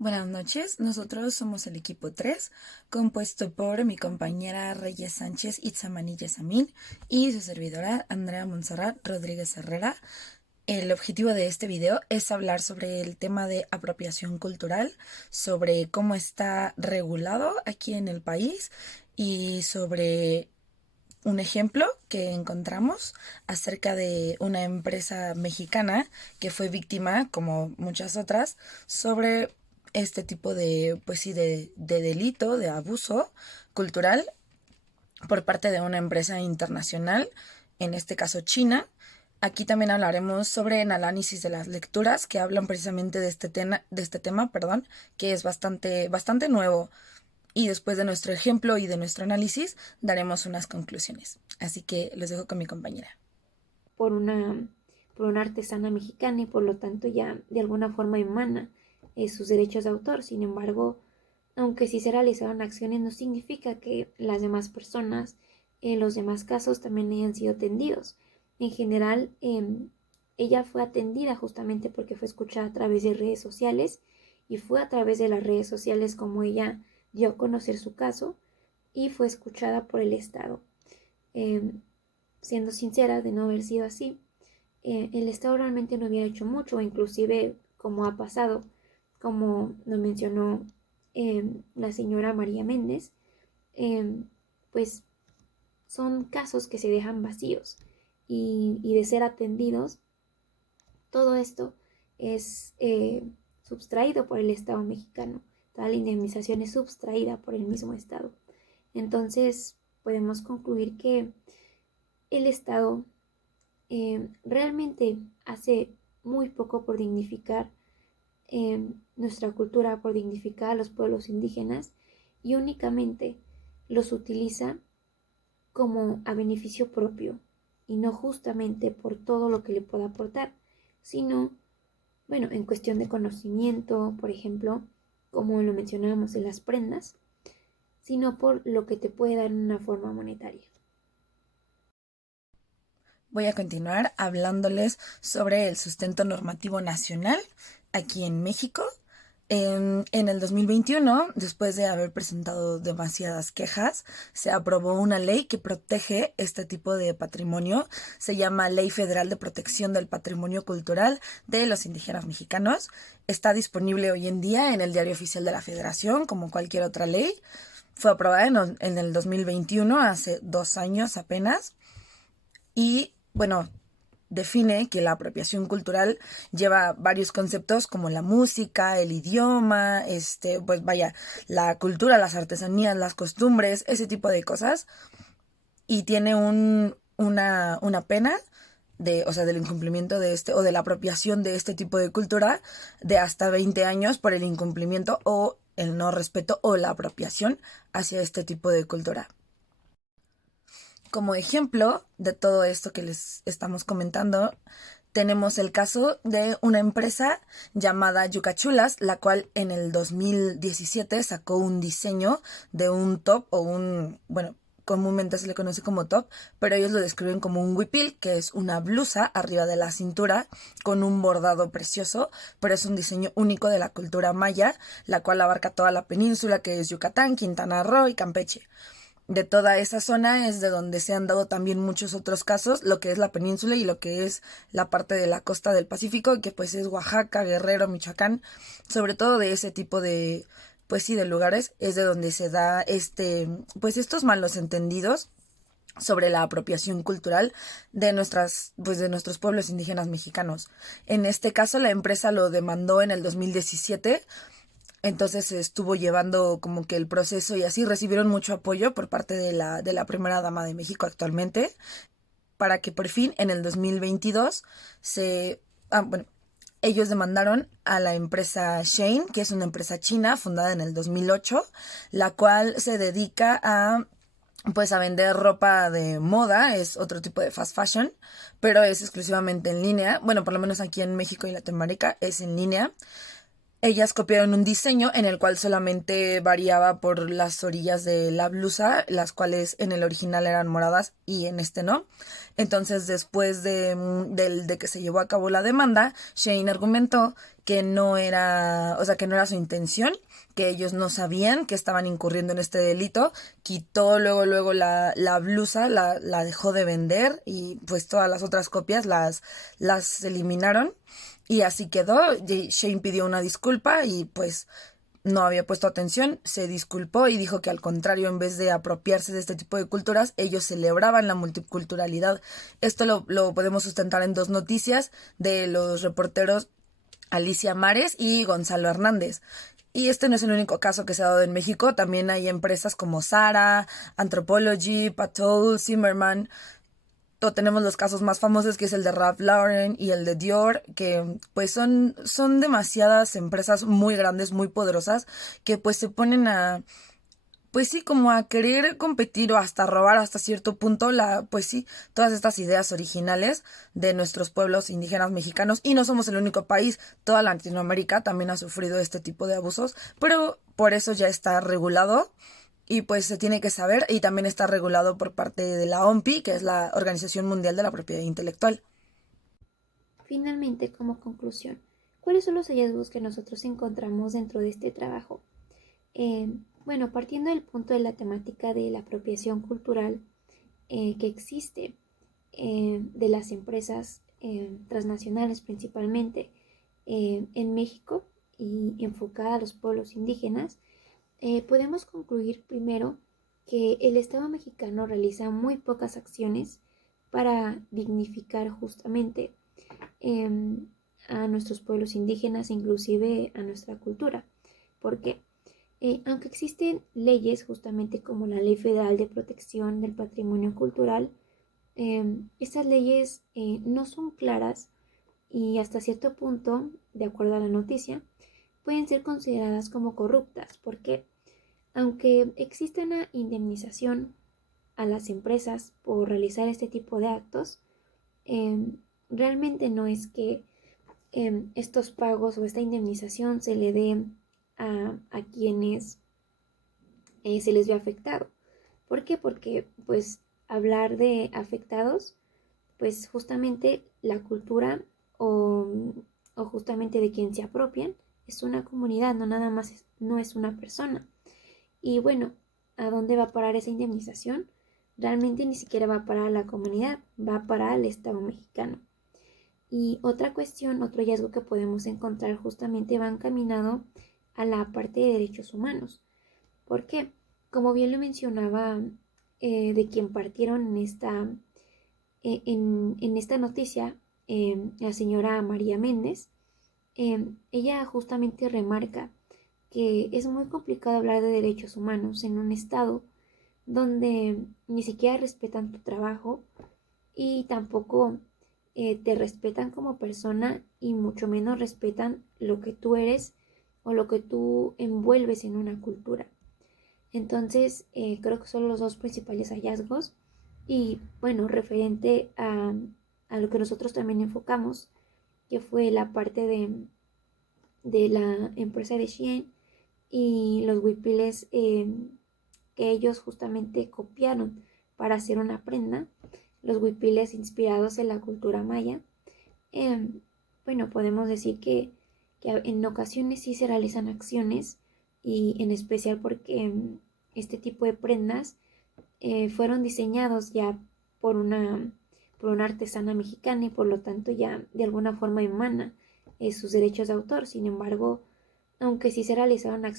Buenas noches, nosotros somos el equipo 3, compuesto por mi compañera Reyes Sánchez Itzamani Yesamín y su servidora Andrea Montserrat Rodríguez Herrera. El objetivo de este video es hablar sobre el tema de apropiación cultural, sobre cómo está regulado aquí en el país y sobre un ejemplo que encontramos acerca de una empresa mexicana que fue víctima, como muchas otras, sobre este tipo de, pues sí, de delito, de abuso cultural por parte de una empresa internacional, en este caso China. Aquí también hablaremos sobre el análisis de las lecturas que hablan precisamente de este tema, perdón, que es bastante nuevo. Y después de nuestro ejemplo y de nuestro análisis, daremos unas conclusiones. Así que los dejo con mi compañera. por una, por una artesana mexicana y por lo tanto ya de alguna forma emana sus derechos de autor. Sin embargo, aunque sí se realizaron acciones, no significa que las demás personas en los demás casos también hayan sido atendidos. En general, ella fue atendida justamente porque fue escuchada a través de redes sociales y fue a través de las redes sociales como ella dio a conocer su caso y fue escuchada por el Estado. Eh, Siendo sincera, de no haber sido así, el Estado realmente no hubiera hecho mucho, inclusive como ha pasado, como lo mencionó la señora María Méndez, eh, pues son casos que se dejan vacíos y de ser atendidos, todo esto es subtraído por el Estado mexicano, toda la indemnización es subtraída por el mismo Estado. Entonces, podemos concluir que el Estado realmente hace muy poco por dignificar nuestra cultura, por dignificar a los pueblos indígenas y únicamente los utiliza como a beneficio propio y no justamente por todo lo que le pueda aportar, sino, bueno, en cuestión de conocimiento, por ejemplo, como lo mencionábamos en las prendas, sino por lo que te puede dar en una forma monetaria. Voy a continuar hablándoles sobre el sustento normativo nacional aquí en México. En el 2021, después de haber presentado demasiadas quejas, se aprobó una ley que protege este tipo de patrimonio. Se llama Ley Federal de Protección del Patrimonio Cultural de los Indígenas Mexicanos. Está disponible hoy en día en el Diario Oficial de la Federación, como cualquier otra ley. Fue aprobada en el 2021, hace 2 años apenas. Y bueno, define que la apropiación cultural lleva varios conceptos como la música, el idioma, pues vaya, la cultura, las artesanías, las costumbres, ese tipo de cosas. Y tiene una pena de, o sea, del incumplimiento de o de la apropiación de este tipo de cultura de hasta 20 años por el incumplimiento o el no respeto o la apropiación hacia este tipo de cultura. Como ejemplo de todo esto que les estamos comentando, tenemos el caso de una empresa llamada Yucachulas, la cual en el 2017 sacó un diseño de un top o bueno, comúnmente se le conoce como top, pero ellos lo describen como un huipil, que es una blusa arriba de la cintura con un bordado precioso, pero es un diseño único de la cultura maya, la cual abarca toda la península que es Yucatán, Quintana Roo y Campeche. De toda esa zona es de donde se han dado también muchos otros casos, lo que es la península y lo que es la parte de la costa del Pacífico, que pues es Oaxaca, Guerrero, Michoacán, sobre todo de ese tipo de, pues sí, de lugares, es de donde se da pues estos malos entendidos sobre la apropiación cultural de pues de nuestros pueblos indígenas mexicanos. En este caso, la empresa lo demandó en el 2017. Entonces se estuvo llevando como que el proceso y así recibieron mucho apoyo por parte de la primera dama de México actualmente para que por fin en el 2022 bueno, ellos demandaron a la empresa Shein, que es una empresa china fundada en el 2008, la cual se dedica a pues a vender ropa de moda, es otro tipo de fast fashion, pero es exclusivamente en línea. Bueno, por lo menos aquí en México y Latinoamérica es en línea. Ellas copiaron un diseño en el cual solamente variaba por las orillas de la blusa, las cuales en el original eran moradas y en este no. Entonces, después de que se llevó a cabo la demanda, Shane argumentó que no era, o sea, que no era su intención, que ellos no sabían que estaban incurriendo en este delito, quitó luego la blusa, la dejó de vender y pues todas las otras copias las eliminaron. Y así quedó. Shane pidió una disculpa y pues no había puesto atención, se disculpó y dijo que al contrario, en vez de apropiarse de este tipo de culturas, ellos celebraban la multiculturalidad. Esto lo podemos sustentar en dos noticias de los reporteros Alicia Mares y Gonzalo Hernández. Y este no es el único caso que se ha dado en México, también hay empresas como Zara, Anthropology, Patou, Zimmerman, o tenemos los casos más famosos que es el de Ralph Lauren y el de Dior, que pues son demasiadas empresas muy grandes, muy poderosas, que pues se ponen a, pues sí, como a querer competir o hasta robar hasta cierto punto pues sí, todas estas ideas originales de nuestros pueblos indígenas mexicanos. Y no somos el único país, toda Latinoamérica también ha sufrido este tipo de abusos, pero por eso ya está regulado y pues se tiene que saber y también está regulado por parte de la OMPI, que es la Organización Mundial de la Propiedad Intelectual. Finalmente, como conclusión, ¿cuáles son los hallazgos que nosotros encontramos dentro de este trabajo? Bueno, partiendo del punto de la temática de la apropiación cultural que existe de las empresas transnacionales principalmente en México y enfocada a los pueblos indígenas, podemos concluir primero que el Estado mexicano realiza muy pocas acciones para dignificar justamente eh, a nuestros pueblos indígenas, inclusive a nuestra cultura. ¿Por qué? Aunque existen leyes justamente como la Ley Federal de Protección del Patrimonio Cultural, estas leyes no son claras y hasta cierto punto, de acuerdo a la noticia, pueden ser consideradas como corruptas, porque aunque existe una indemnización a las empresas por realizar este tipo de actos, eh, realmente no es que estos pagos o esta indemnización se le dé a quienes se les ve afectado. ¿Por qué? Porque pues hablar de afectados, pues justamente la cultura o justamente de quien se apropian es una comunidad, no nada más no es una persona. Y bueno, ¿a dónde va a parar esa indemnización? Realmente ni siquiera va a parar a la comunidad, va a parar al Estado mexicano. Y otra cuestión, otro hallazgo que podemos encontrar justamente va encaminado a la parte de derechos humanos. ¿Por qué? Como bien lo mencionaba de quien partieron en esta noticia, la señora María Méndez, ella justamente remarca que es muy complicado hablar de derechos humanos en un estado donde ni siquiera respetan tu trabajo y tampoco te respetan como persona y mucho menos respetan lo que tú eres o lo que tú envuelves en una cultura. Entonces, creo que son los dos principales hallazgos y bueno, referente a lo que nosotros también enfocamos, que fue la parte de la empresa de Shein y los huipiles que ellos justamente copiaron para hacer una prenda, los huipiles inspirados en la cultura maya. Eh, bueno, podemos decir que en ocasiones sí se realizan acciones y en especial porque este tipo de prendas fueron diseñados ya por una artesana mexicana y por lo tanto ya de alguna forma emana sus derechos de autor. Sin embargo, aunque sí se realizaron acciones